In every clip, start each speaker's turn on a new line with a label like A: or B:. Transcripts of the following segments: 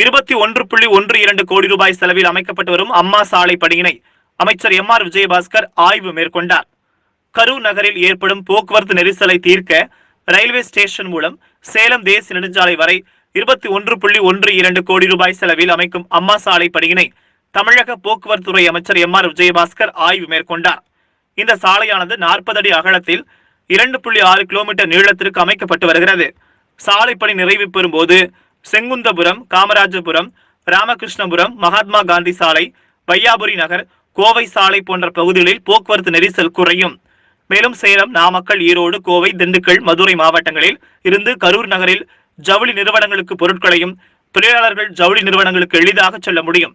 A: இருபத்தி ஒன்று புள்ளி ஒன்று இரண்டு கோடி ரூபாய் செலவில் அமைக்கப்பட்டு வரும் அம்மா சாலை பணியினை அமைச்சர் எம் ஆர் விஜயபாஸ்கர் ஆய்வு மேற்கொண்டார். கரூர் நகரில் ஏற்படும் போக்குவரத்து நெரிசலை தீர்க்க ரயில்வே ஸ்டேஷன் மூலம் சேலம் தேசிய நெடுஞ்சாலை வரை இருபத்தி ஒன்று புள்ளி ஒன்று இரண்டு கோடி ரூபாய் செலவில் அமைக்கும் அம்மா சாலை பணியினை தமிழக போக்குவரத்துறை அமைச்சர் எம் ஆர் விஜயபாஸ்கர் ஆய்வு மேற்கொண்டார். இந்த சாலையானது நாற்பது அடி அகலத்தில் இரண்டு புள்ளி ஆறு கிலோமீட்டர் நீளத்திற்கு அமைக்கப்பட்டு வருகிறது. சாலை பணி நிறைவு பெறும் போது செங்குந்தபுரம் காமராஜபுரம் ராமகிருஷ்ணபுரம் மகாத்மா காந்தி சாலை வையாபுரி நகர் கோவை சாலை போன்ற பகுதிகளில் போக்குவரத்து நெரிசல் குறையும். மேலும் சேலம் நாமக்கல் ஈரோடு கோவை திண்டுக்கல் மதுரை மாவட்டங்களில் இருந்து கரூர் நகரில் ஜவுளி நிறுவனங்களுக்கு பொருட்களையும் தொழிலாளர்கள் ஜவுளி நிறுவனங்களுக்கு எளிதாக செல்ல முடியும்.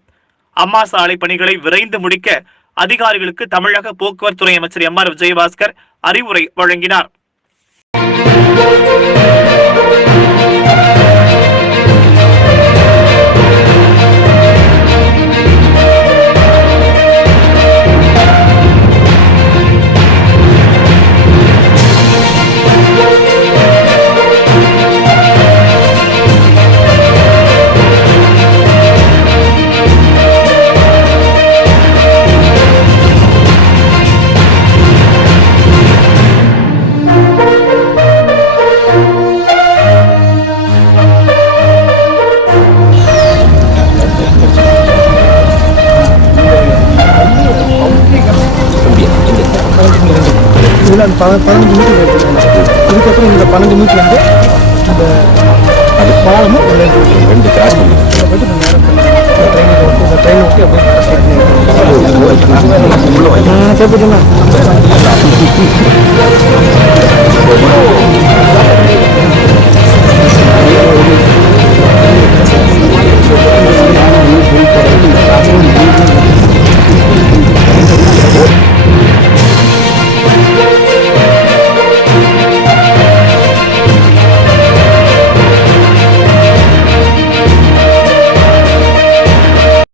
A: அம்மா சாலை பணிகளை விரைந்து முடிக்க அதிகாரிகளுக்கு தமிழக போக்குவரத்துறை அமைச்சர் எம் ஆர் விஜயபாஸ்கர் அறிவுரை வழங்கினார்.
B: இதில் அந்த பத பதினஞ்சு மீட்டர் இதுக்கப்புறம் இந்த பன்னெண்டு மீட்டர் வந்து இந்த அது பாலமும் ரெண்டு கிராஸ் பண்ணி. போயிட்டு நேரம் இந்த ட்ரெயின் ஓட்டி இந்த ட்ரெயின் ஓட்டி அப்படியே கேட்பீங்களா